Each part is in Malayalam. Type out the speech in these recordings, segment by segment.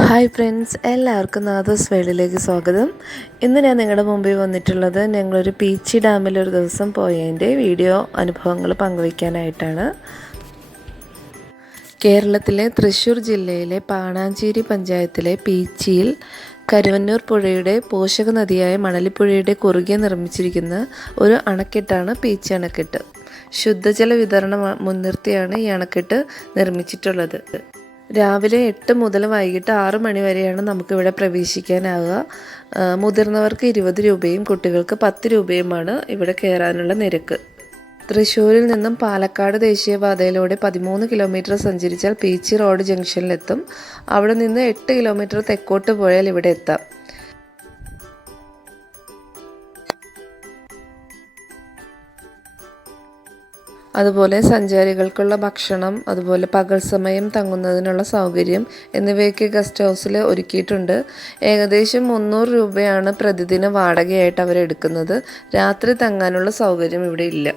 ഹായ് ഫ്രണ്ട്സ് എല്ലാവർക്കും നാദോസ് വേളിലേക്ക് സ്വാഗതം. ഇന്ന് ഞാൻ നിങ്ങളുടെ മുമ്പിൽ വന്നിട്ടുള്ളത് ഞങ്ങളൊരു പീച്ചി ഡാമിൽ ഒരു ദിവസം പോയതിന്റെ വീഡിയോ അനുഭവങ്ങൾ പങ്കുവയ്ക്കാനായിട്ടാണ്. കേരളത്തിലെ തൃശ്ശൂർ ജില്ലയിലെ പാണാഞ്ചേരി പഞ്ചായത്തിലെ പീച്ചിയിൽ കരുവന്നൂർ പുഴയുടെ പോഷക നദിയായ മണലിപ്പുഴയുടെ കുറുകെ നിർമ്മിച്ചിരിക്കുന്ന ഒരു അണക്കെട്ടാണ് പീച്ചി അണക്കെട്ട്. ശുദ്ധജല വിതരണം മുൻനിർത്തിയാണ് ഈ അണക്കെട്ട് നിർമ്മിച്ചിട്ടുള്ളത്. രാവിലെ എട്ട് മുതൽ വൈകിട്ട് ആറ് മണി വരെയാണ് നമുക്കിവിടെ പ്രവേശിക്കാനാവുക. മുതിർന്നവർക്ക് ഇരുപത് രൂപയും കുട്ടികൾക്ക് പത്ത് രൂപയുമാണ് ഇവിടെ കയറാനുള്ള നിരക്ക്. തൃശ്ശൂരിൽ നിന്നും പാലക്കാട് ദേശീയപാതയിലൂടെ പതിമൂന്ന് കിലോമീറ്റർ സഞ്ചരിച്ചാൽ പീച്ചി റോഡ് ജംഗ്ഷനിലെത്തും. അവിടെ നിന്ന് എട്ട് കിലോമീറ്റർ തെക്കോട്ട് പോയാൽ ഇവിടെ എത്താം. അതുപോലെ സഞ്ചാരികൾക്കുള്ള ഭക്ഷണം അതുപോലെ പകൽ സമയം തങ്ങുന്നതിനുള്ള സൗകര്യം എന്നിവയൊക്കെ ഗസ്റ്റ് ഹൗസിൽ ഒരുക്കിയിട്ടുണ്ട്. ഏകദേശം മുന്നൂറ് രൂപയാണ് പ്രതിദിന വാടകയായിട്ട് അവരെടുക്കുന്നത് രാത്രി തങ്ങാനുള്ള സൗകര്യം ഇവിടെ ഇല്ല.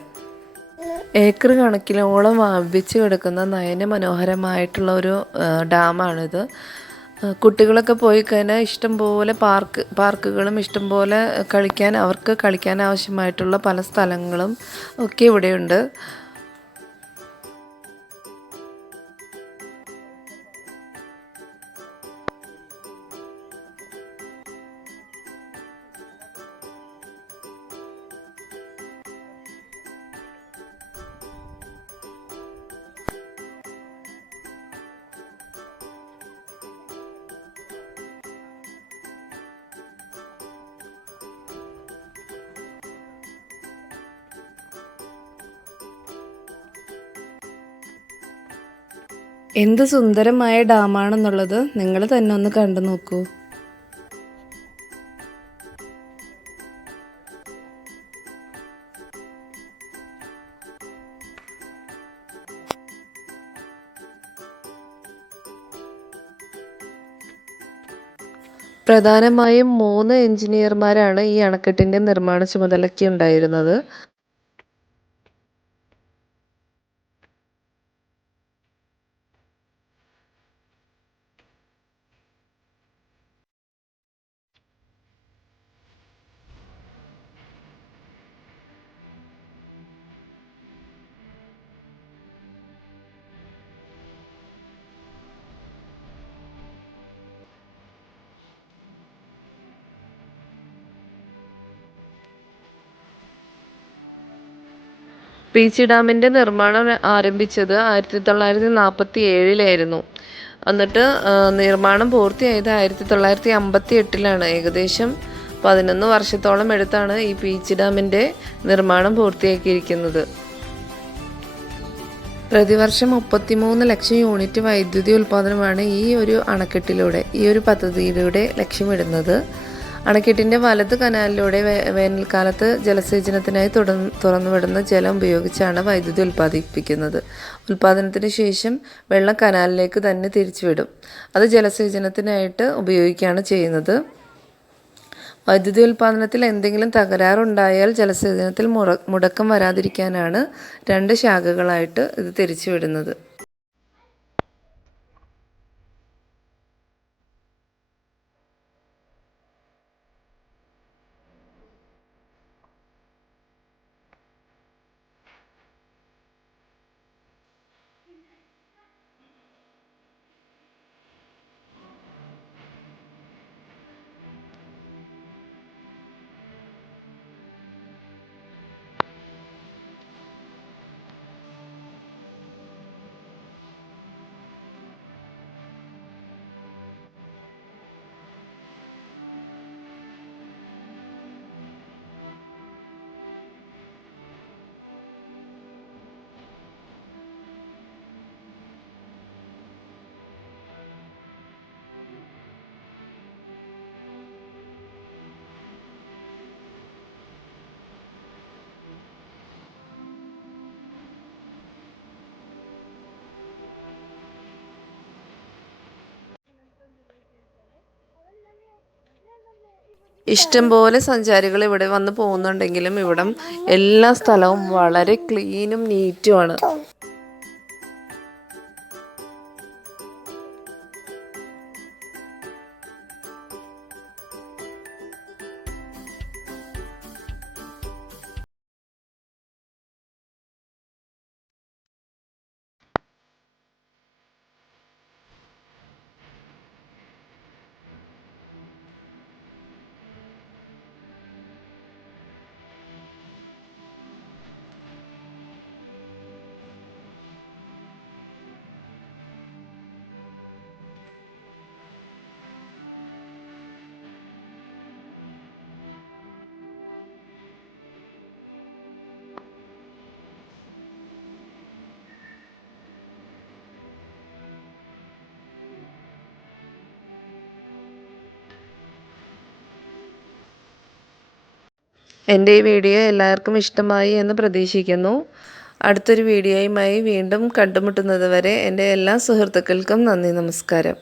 ഏക്കർ കണക്കിലോളം വ്യാപിച്ച് കിടക്കുന്ന നയന മനോഹരമായിട്ടുള്ള ഒരു ഡാമാണിത്. കുട്ടികളൊക്കെ പോയി കഴിഞ്ഞാൽ ഇഷ്ടംപോലെ പാർക്ക് പാർക്കുകളും ഇഷ്ടംപോലെ കളിക്കാൻ അവർക്ക് കളിക്കാൻ ആവശ്യമായിട്ടുള്ള പല സ്ഥലങ്ങളും ഒക്കെ ഇവിടെയുണ്ട്. എന്ത് സുന്ദരമായ ഡാമാണെന്നുള്ളത് നിങ്ങൾ തന്നെ ഒന്ന് കണ്ടു നോക്കൂ. പ്രധാനമായും മൂന്ന് എഞ്ചിനീയർമാരാണ് ഈ അണക്കെട്ടിന്റെ നിർമ്മാണ ചുമതലയ്ക്ക് ഉണ്ടായിരുന്നത്. പീച്ചി ഡാമിന്റെ നിർമ്മാണം ആരംഭിച്ചത് ആയിരത്തി തൊള്ളായിരത്തി നാൽപ്പത്തി ഏഴിലായിരുന്നു എന്നിട്ട് നിർമ്മാണം പൂർത്തിയായത് ആയിരത്തി തൊള്ളായിരത്തി അമ്പത്തി എട്ടിലാണ് ഏകദേശം പതിനൊന്ന് വർഷത്തോളം എടുത്താണ് ഈ പീച്ചി ഡാമിന്റെ നിർമ്മാണം പൂർത്തിയാക്കിയിരിക്കുന്നത്. പ്രതിവർഷം മുപ്പത്തിമൂന്ന് ലക്ഷം യൂണിറ്റ് വൈദ്യുതി ഉൽപ്പാദനമാണ് ഈ ഒരു അണക്കെട്ടിലൂടെ ഈ ഒരു പദ്ധതിയിലൂടെ ലക്ഷ്യമിടുന്നത്. അണക്കെട്ടിന്റെ വലത് കനാലിലൂടെ വേനൽക്കാലത്ത് ജലസേചനത്തിനായി തുറന്നുവിടുന്ന ജലം ഉപയോഗിച്ചാണ് വൈദ്യുതി ഉൽപ്പാദിപ്പിക്കുന്നത്. ഉൽപ്പാദനത്തിന് ശേഷം വെള്ളം കനാലിലേക്ക് തന്നെ തിരിച്ചുവിടും. അത് ജലസേചനത്തിനായിട്ട് ഉപയോഗിക്കുകയാണ് ചെയ്യുന്നത്. വൈദ്യുതി ഉൽപ്പാദനത്തിൽ എന്തെങ്കിലും തകരാറുണ്ടായാൽ ജലസേചനത്തിൽ മുടക്കം വരാതിരിക്കാനാണ് രണ്ട് ശാഖകളായിട്ട് ഇത് തിരിച്ചുവിടുന്നത്. ഇഷ്ടംപോലെ സഞ്ചാരികൾ ഇവിടെ വന്ന് പോകുന്നുണ്ടെങ്കിലും ഇവിടം എല്ലാ സ്ഥലവും വളരെ ക്ലീനും നീറ്റുമാണ് എന്റെ ഈ വീഡിയോ എല്ലാവർക്കും ഇഷ്ടമായി എന്ന് പ്രതീക്ഷിക്കുന്നു. അടുത്തൊരു വീഡിയോയുമായി വീണ്ടും കണ്ടുമുട്ടുന്നത് വരെ എന്റെ എല്ലാ സുഹൃത്തുക്കൾക്കും നന്ദി നമസ്കാരം.